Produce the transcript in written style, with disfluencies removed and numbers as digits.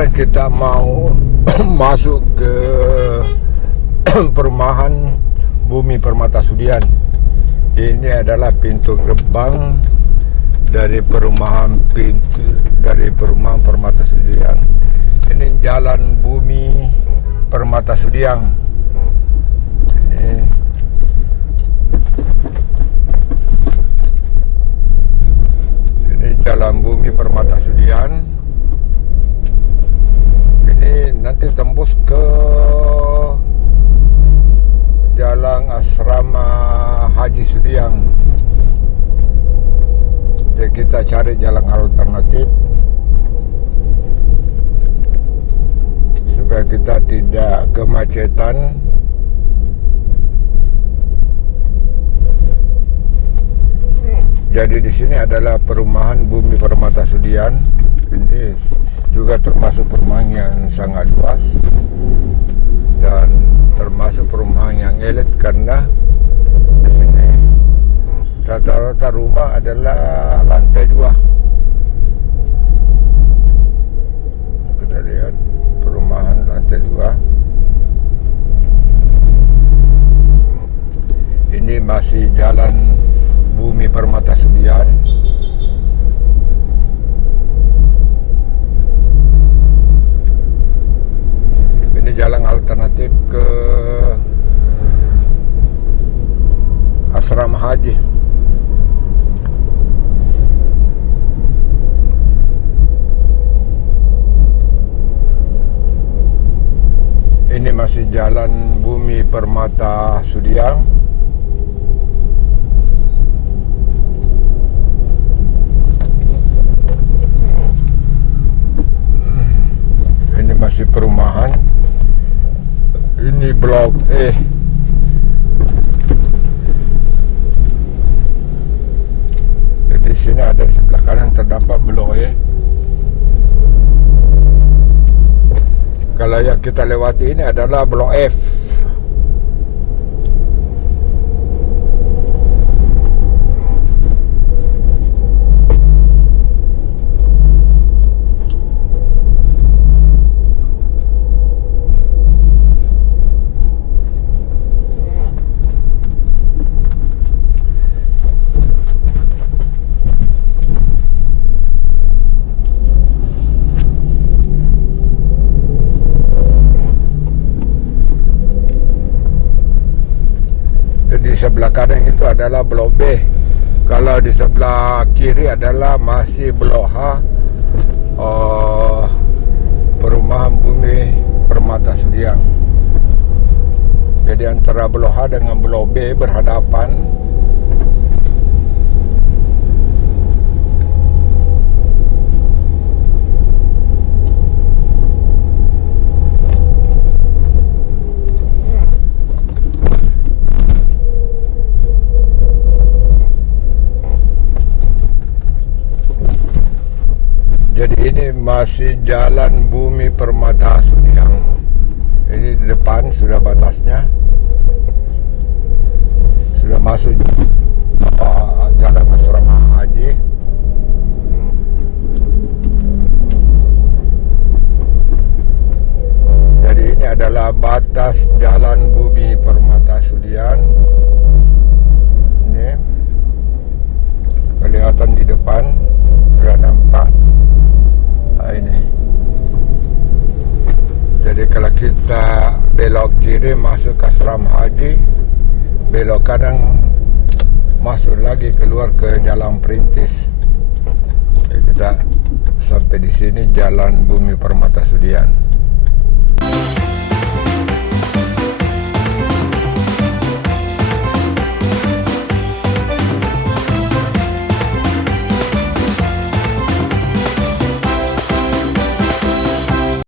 sekarang kita mau masuk ke perumahan Bumi Permata Sudian. Ini adalah pintu gerbang dari perumahan Permata Sudian. Ini jalan Bumi Permata Sudian. Ini jalan Bumi Permata Sudian. Ini nanti tembus ke Jalan Asrama Haji Sudiang. Jadi kita cari jalan alternatif supaya kita tidak kemacetan. Jadi di sini adalah perumahan Bumi Permata Sudian. Ini juga termasuk perumahan yang sangat luas dan termasuk perumahan yang elit karena di sini rata-rata rumah adalah lantai 2. Kita lihat perumahan lantai 2. Ini masih jalan Bumi Permata Sudian. Ini jalan alternatif ke Asrama Haji. Ini masih jalan Bumi Permata Sudian. Ini masih perumahan. Ini blok E. Jadi di sini ada di sebelah kanan terdapat blok E. Kalau yang kita lewati ini adalah blok F. Di sebelah kanan itu adalah blok B. Kalau di sebelah kiri adalah masih blok H, perumahan Bumi Permata Sudian. Jadi antara blok H dengan blok B berhadapan. Jadi ini masih jalan Bumi Permata Sudian. Ini di depan sudah batasnya. Sudah masuk jalan Asrama Haji. Jadi ini adalah batas jalan Bumi Permata Sudian. Ini kelihatan di depan sudah nampak. Ini. Jadi kalau kita belok kiri masuk ke Asrama Haji, belok kanan masuk lagi keluar ke Jalan Perintis. Jadi kita sampai di sini Jalan Bumi Permata Sudian.